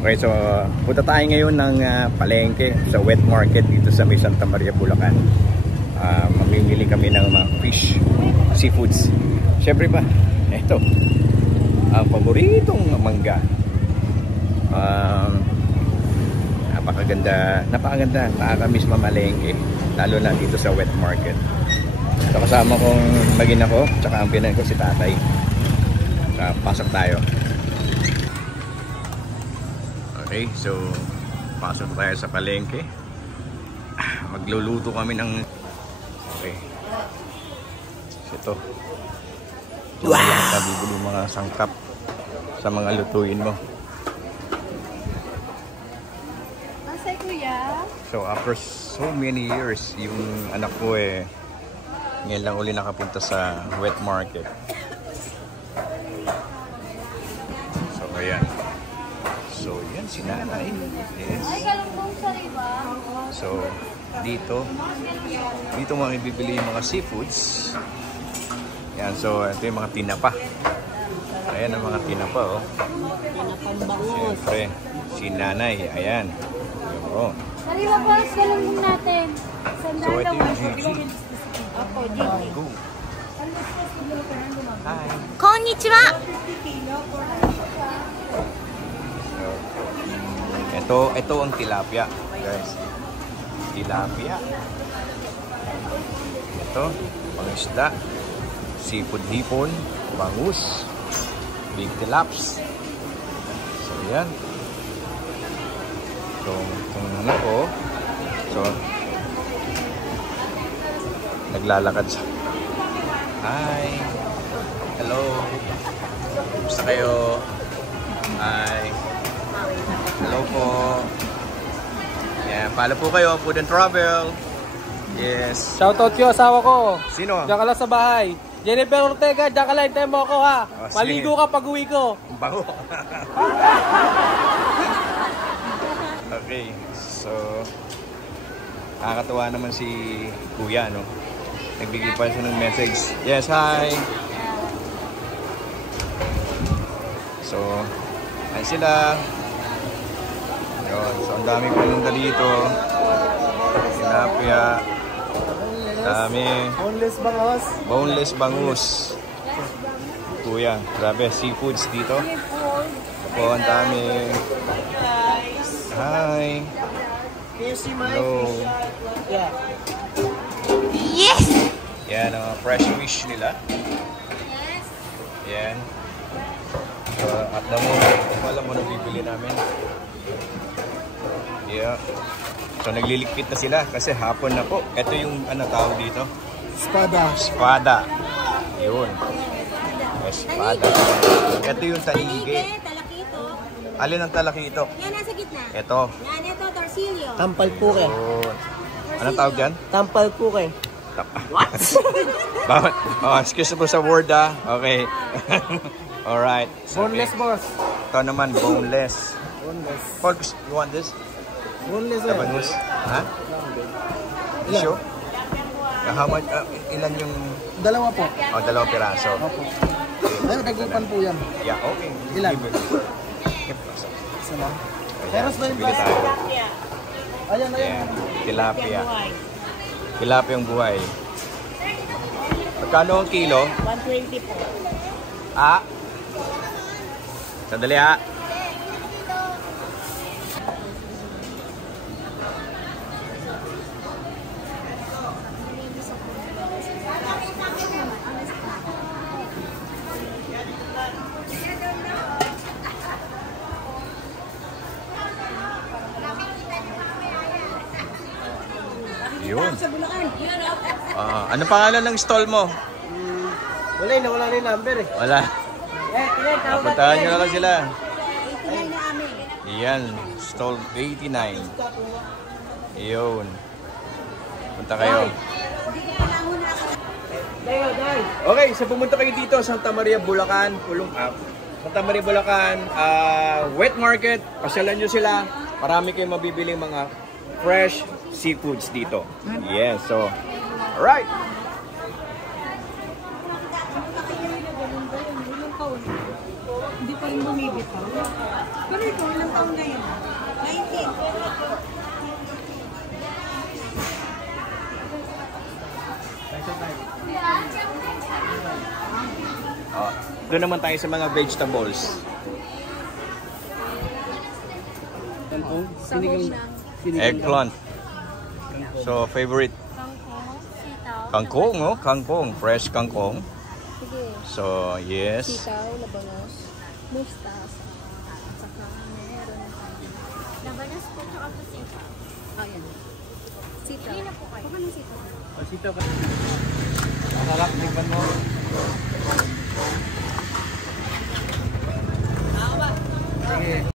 Okay, so punta tayo ngayon ng palengke sa wet market dito sa may Santa Maria, Bulacan. Mamimili kami ng mga fish, seafoods. Siyempre pa, ito ang paboritong mangga. Napakaganda, nakakamiss mamalengke, lalo na dito sa wet market. So kasama kong magin ako, tsaka ang pinag ko si tatay. So, pasok tayo. Okay, so pasok tayo sa palengke. Magluluto kami ng... Okay. Ito. Wow! Bibili mga sangkap sa mga lutuin mo. Masay kuya. So after so many years, yung anak ko ngayon lang uli nakapunta sa wet market. So ayan. So yan si nanay. Yes. So dito makibibili yung mga seafoods. Yan, so ito yung mga tinapa. Ayan ang mga tinapa, oh. Tinapang bangus. Siyempre, si nanay, ayan. Oh. Kaliwa po, salungin natin. So ito yung Gigi. Opo, Gigi. Go. Hi. Konnichiwa! Ito ang tilapia, guys. Tilapia. Ito, pangisda. Seafood hipon, bangus, big tilaps. So yan. So itong ano ko, so naglalakad siya. Hi. Hello. Kumusta kayo? Hi. Hello po. Yeah, follow po kayo, Food and Travel. Yes. Shoutout ko asawa ko. Sino? Diyan ka lang sa bahay. Jennifer Ortega, diyan ka lang, hintayin mo ako ha. Oh, maligo ka pag uwi ko. Bago. Okay, so nakakatuwa naman si Kuya, no? Nagbigay pa siya ng message. Yes, hi! So, ayan sila. Yun, so ang daming paninda dito. Tilapia. Dami. Boneless bangus. Boneless bangus. Kuya, grabe, seafoods dito. Opo, ang dami. Hi. Hello. Yes! Yan, ang fresh fish nila. Yan. So, at the moment, alam mo na bibili namin. Yeah. So, nagliligpit na sila kasi hapon na po. Ito yung ano tawag dito? Espada. Yun. Espada. Ito yung talige. Talakito. Alin ang talakito? Yan nasa gitna. Ito. Yan, ito, torsilyo. Tampal puke. Yun. Anong tawag yan? Tampal puke. What? Excuse me sa word ah. Okay. Alright. Boneless boss. Ito naman, boneless. Boneless. Paul, you want this? Boneless The bangus? Ha? You sure? How much? Ilan yung... Dalawa po. Oh, 2 piraso. Opo. Ayun, dagupan po yan. Yeah, okay. Ilan? Isa lang. Meron ba yung bili tayo. Ayan. Yeah. Tilapia. Tilapia yung buhay. Magkano ang kilo? 120 po. Ah? Sandali ha. Yun. Ano pangalan ng stall mo? Wala na yung number eh. Wala. Puntahan nyo na lang sila. 89 na amin. Yan. Stall 89. Yun. Punta kayo. Okay, so pumunta kayo dito Santa Maria, Bulacan. Santa Maria, Bulacan. Wet market. Pasyalan nyo sila. Marami kayong mabibili mga fresh seafoods dito. Yes, so alright. Hindi pa rin bumibitaw. Pero ikaw, ilang taon na yun? 19. Oh, doon naman tayo sa mga vegetables. Sahog ng Eggplant. So, favorite. kangkong, sitaw. Kangkong, oh. Kangkong. Fresh kangkong. Sige. So, yes. Sitaw, labanos, mustasa, at saka meron labanos po, tsaka po sitaw. Oh, yan. Sitaw. Hindi na po kayo. Baka ng sitaw. Pasito ka. Masarap, tingnan mo. Sige.